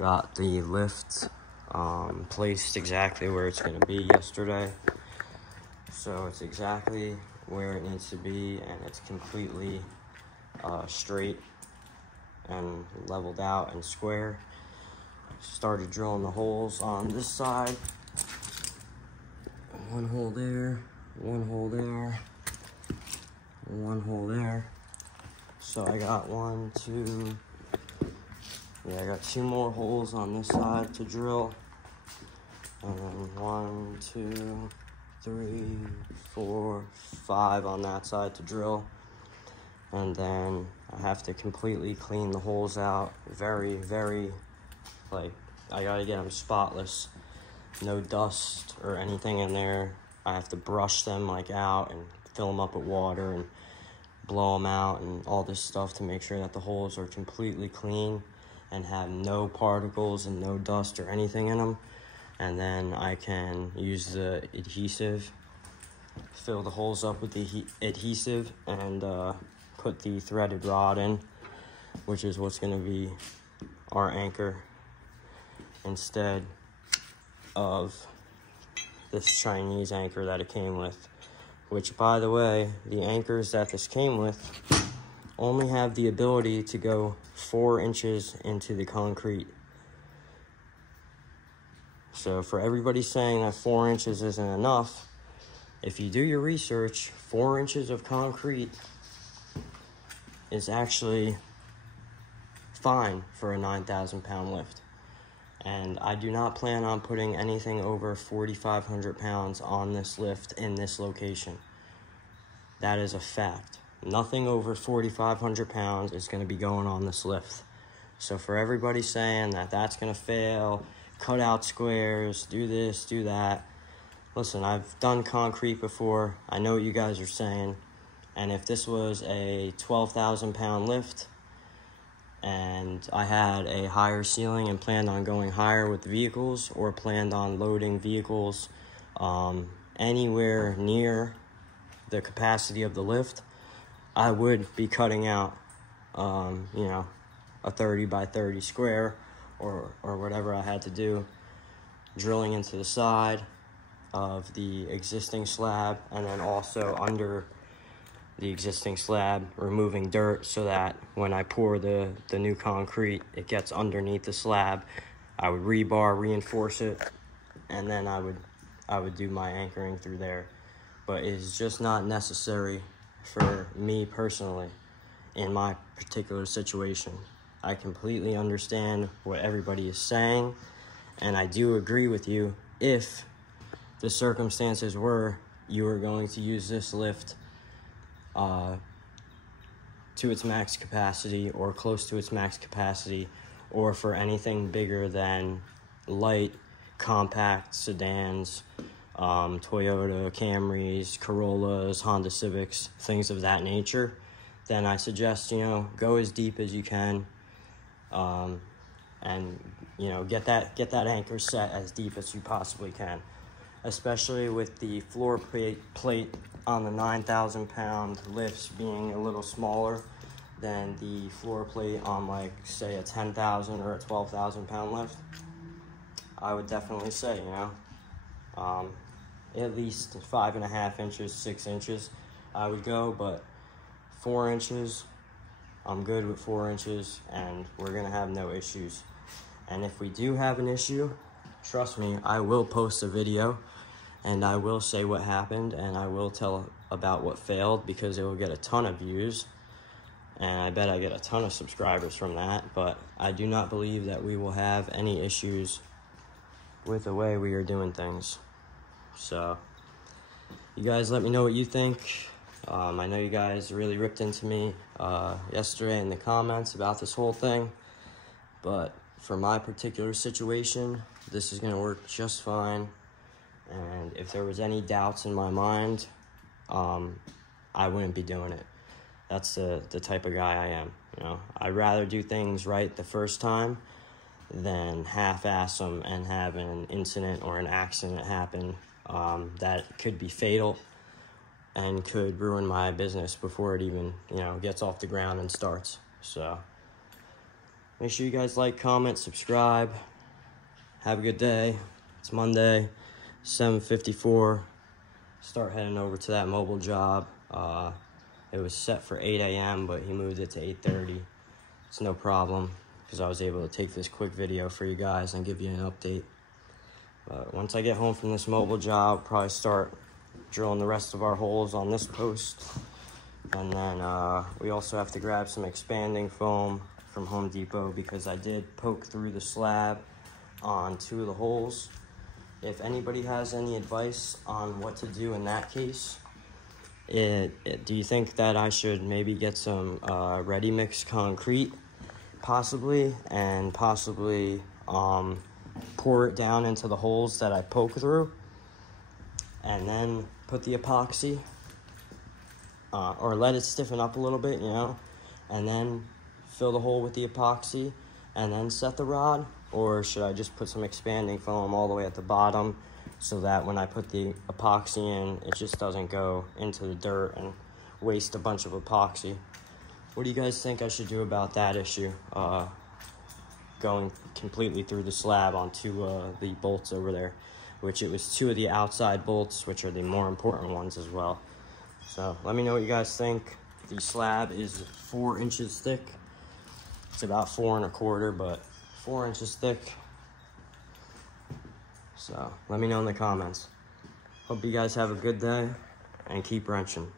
Got the lift placed exactly where it's going to be yesterday. So it's exactly where it needs to be, and it's completely straight and leveled out and square. Started drilling the holes on this side. One hole there, one hole there, one hole there. So I got I got two more holes on this side to drill. And then 1, 2, 3, 4, 5 on that side to drill. And then I have to completely clean the holes out. Very, like, I gotta get them spotless. No dust or anything in there. I have to brush them like out and fill them up with water and blow them out and all this stuff to make sure that the holes are completely clean and have no particles and no dust or anything in them. And then I can use the adhesive, fill the holes up with the adhesive, and put the threaded rod in, which is what's going to be our anchor instead of this Chinese anchor that it came with. Which, by the way, the anchors that this came with only have the ability to go 4 inches into the concrete. So for everybody saying that 4 inches isn't enough, if you do your research, 4 inches of concrete is actually fine for a 9,000 pound lift. And I do not plan on putting anything over 4,500 pounds on this lift in this location. That is a fact. Nothing over 4,500 pounds is going to be going on this lift. So for everybody saying that that's going to fail, cut out squares, do this, do that, listen, I've done concrete before. I know what you guys are saying. And if this was a 12,000 pound lift, and I had a higher ceiling and planned on going higher with vehicles, or planned on loading vehicles anywhere near the capacity of the lift, I would be cutting out, you know, a 30 by 30 square or whatever I had to do, drilling into the side of the existing slab, and then also under the existing slab, removing dirt so that when I pour the new concrete, it gets underneath the slab. I would rebar, reinforce it, and then I would do my anchoring through there. But it's just not necessary for me personally in my particular situation. I completely understand what everybody is saying, and I do agree with you if the circumstances were you were going to use this lift to its max capacity or close to its max capacity, or for anything bigger than light compact sedans, Toyota Camrys, Corollas, Honda Civics, things of that nature, then I suggest, you know, go as deep as you can, and, you know, get that anchor set as deep as you possibly can, especially with the floor plate on the 9,000 pound lifts being a little smaller than the floor plate on, like, say a 10,000 or a 12,000 pound lift. I would definitely say, you know, at least 5.5 inches, 6 inches I would go, but 4 inches, I'm good with 4 inches, and we're gonna have no issues. And if we do have an issue, trust me, I will post a video, and I will say what happened, and I will tell about what failed, because it will get a ton of views, and I bet I get a ton of subscribers from that. But I do not believe that we will have any issues with the way we are doing things. So you guys let me know what you think. I know you guys really ripped into me yesterday in the comments about this whole thing, but for my particular situation, this is going to work just fine. And if there was any doubts in my mind, I wouldn't be doing it. That's the type of guy I am. You know, I'd rather do things right the first time than half-ass them and have an incident or an accident happen that could be fatal and could ruin my business before it even, you know, gets off the ground and starts. So Make sure you guys like, comment, subscribe. Have a good day. It's Monday, 7:54. Start heading over to that mobile job. It was set for 8 a.m., but he moved it to 8:30. It's no problem, because I was able to take this quick video for you guys and give you an update. But once I get home from this mobile job, I'll probably start drilling the rest of our holes on this post. And then we also have to grab some expanding foam from Home Depot, because I did poke through the slab on 2 of the holes. If anybody has any advice on what to do in that case, do you think that I should maybe get some ready mix concrete, possibly, and possibly pour it down into the holes that I poke through, and then put the epoxy, or let it stiffen up a little bit, you know, and then fill the hole with the epoxy and then set the rod? Or should I just put some expanding foam all the way at the bottom, so that when I put the epoxy in, it just doesn't go into the dirt and waste a bunch of epoxy? What do you guys think I should do about that issue? Going completely through the slab onto the bolts over there, which it was 2 of the outside bolts, which are the more important ones as well. So let me know what you guys think. The slab is 4 inches thick. It's about 4 1/4, but 4 inches thick. So let me know in the comments. Hope you guys have a good day and keep wrenching.